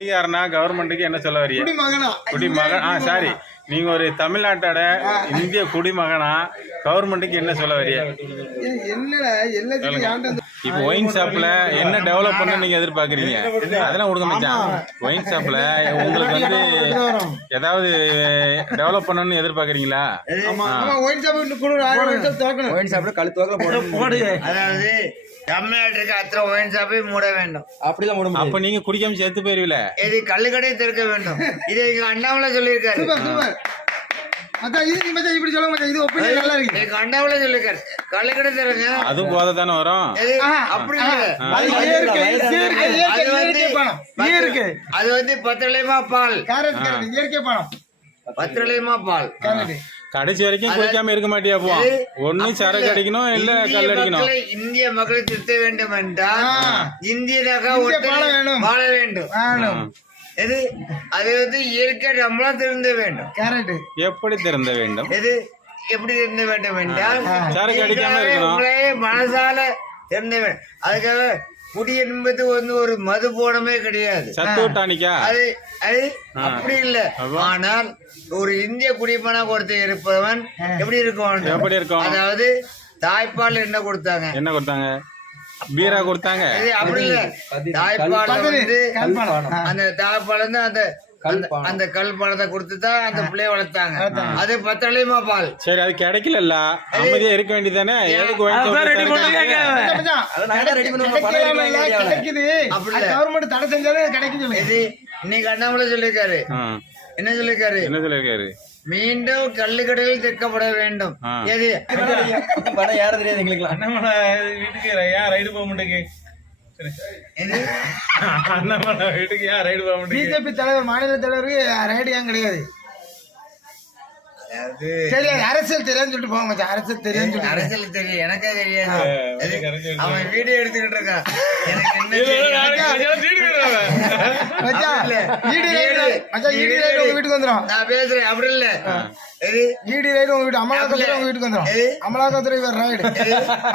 குடிகாரனா கவர்மெண்ட்டுக்கு என்ன சொல்ல வரீங்க குடிமகனா? குடிமகன் ஆ சாரி நீங்க ஒரு தமிழ்நாட்டோட இந்திய குடிமகனா கவர்மெண்ட்டுக்கு என்ன சொல்ல வரீங்க ஏய், என்னடா எல்லாத்தையும் இப்போ ஒயின் ஷாப்ல என்ன டெவலப் பண்ண நீங்க எதிர்பார்க்கறீங்க? அதெல்லாம் கொடுக்க மச்சான். ஒயின் ஷாப்ல உங்களுக்கு வந்து ஏதாவது டெவலப் பண்ணணும்னு எதிர்பார்க்கறீங்களா? ஆமா. ஒயின் ஷாப் இன்னும் குடு ஆயிரம் ஒயின் ஷாப் திறக்கணும். ஒயின் சாப்பிட கழு தோக்கல போடு. அதாவது தமிழ்நாட்டுக்கு அத்தனை ஒயின் ஷாப்பை மூட வேண்டும். அப்படிலாம் மூட அப்ப நீங்க குடிக்காம செத்து போயிருவீல? இது கள்ளுக்கடை திறக்க வேண்டும். இதை எங்க அண்ணாமலை சொல்லியிருக்காரு. Super super. மச்சான் இது நீ மச்சான் இப்படி சொல்ல மச்சான். இது ஒப்பீனியன் நல்லா இருக்கு. கள்ளுக்கடை திறங்க அது போத தானே வரும் அப்படி இயற்கை, அது வந்து பால். இயற்கை பணம் லிட்டமா பால். கடைசி வரைக்கும் குடிக்காம இருக்க மாட்டியா போ. ஒண்ணு சரக்கு அடிக்கணும் இல்ல இந்திய கல் அடிக்கணும். மக்களை இந்திய மக்களை திருத்த வேண்டும் என்றால் ஆ. இந்தியராக இந்திய ஒருத்தர் வாழ வேணும். வாழ வேண்டும். வேணும். எது? அது வந்து இயற்கை நம்மளா திருந்த வேண்டும். Correct. எப்படி திறந்த வேண்டும்? எது? எப்படி திருந்த வேண்டும் என்றால். உங்களே மனசால திருந்த வேண்டும். அதுக்காக குடி என்பது வந்து ஒரு மது போனமே கிடையாது. அது அது அப்படி இல்ல? ஆனால் ஒரு இந்திய குடிமகனாக ஒருத்தர் இருப்பவன் எப்படி இருக்கும் எப்படி இருக்கும்? அதாவது தாய்ப்பால் என்ன கொடுத்தாங்க? என்ன கொடுத்தாங்க? பீரா கொடுத்தாங்க. அப்படி இல்ல. தாய்ப்பால் வந்து. அந்த தாய்ப்பால் அந்த அந்த- கல் பழத்தை கொடுத்து தான் அந்த பிள்ளைய வளர்த்தாங்க. அது பத்தலையுமா பால்? சரி அது கிடைக்கல அமைதியா இருக்க வேண்டியதானே. கிடைக்குது. கவர்மெண்ட் தடை செஞ்சாலும் இது இன்னைக்கு அண்ணாமலை சொல்லியிருக்காரு. என்ன சொல்லியிருக்காரு? என்ன சொல்லிருக்காரு மீண்டும் கல்லுக்கடையில் திறக்கப்பட வேண்டும். எது? பணம் யாரும் தெரியாது எங்களுக்குலாம் அண்ணாமலை வீட்டுக்கு ஏன் ரைடு போக மாட்டேங்க? எது? அண்ணாமலை வீட்டுக்கு ஏன் ரைடு போக மாட்டேங்க? பிஜேபி தலைவர் மாநில தலைவருக்கு ரைடு ஏன் கிடையாது? தெரியாது அரசியல் தெரியாதுன்னு சொல்லிட்டு போங்க மச்சான். அரசியல் தெரியாதுன்னு சொல்லிட்டு. அரசியல் தெரியும் எனக்கே தெரியாது. அவன் வீடியோ எடுத்துக்கிட்டு இருக்கான். எனக்கு தெரியும்? வீட்டுக்கு வந்துரும். நான் பேசுறேன் அப்படி இல்ல. ஈடி ரைடு உங்க வீட்டு அமலாக்கத்துறை உங்க வீட்டுக்கு வந்துரும். எது? அமலாக்கத்துறை இவர் ரைடு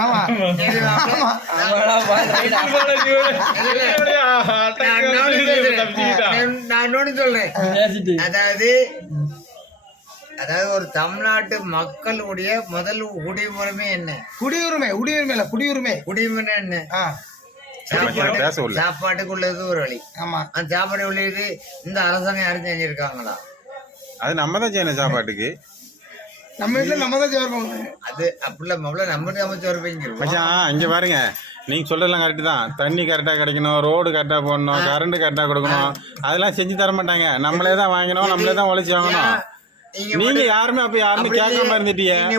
ஆமா. நான் சொல்றேன். அதாவது அதாவது ஒரு தமிழ்நாட்டு மக்களுடைய முதல் குடிமுறைமை என்ன? குடியுரிமை குடியுரிமை இல்ல குடியுரிமை. குடிமுறை என்ன? சாப்பாடு. சாப்பாட்டுக்கு உள்ளது ஒரு வழி. ஆமா. அந்த சாப்பாடு உள்ளது இந்த அரசாங்கம் யாரும் செஞ்சிருக்காங்களா? அது நம்ம தான் செய்யணும் சாப்பாட்டுக்கு. நம்ம வீட்டுல நம்ம தான் சேர்ப்போம் அது அப்படிலாம் மவ்வளோ நம்ம அமைச்சு வருவீங்க மச்சான் இங்க பாருங்க. நீங்க சொல்றதெல்லாம் கரெக்ட் தான். தண்ணி கரெக்டா கிடைக்கணும் ரோடு கரெக்டா போடணும் கரண்ட் கரெக்டா கொடுக்கணும். அதெல்லாம் செஞ்சு தர மாட்டாங்க. நம்மளே தான் வாங்கணும் நம்மளே தான் உழைச்சி வாங்கணும். நீங்க நீங்க யாருமே அப்ப யாருமே அப்படி கேட்காம இருந்துட்டீங்க நீங்க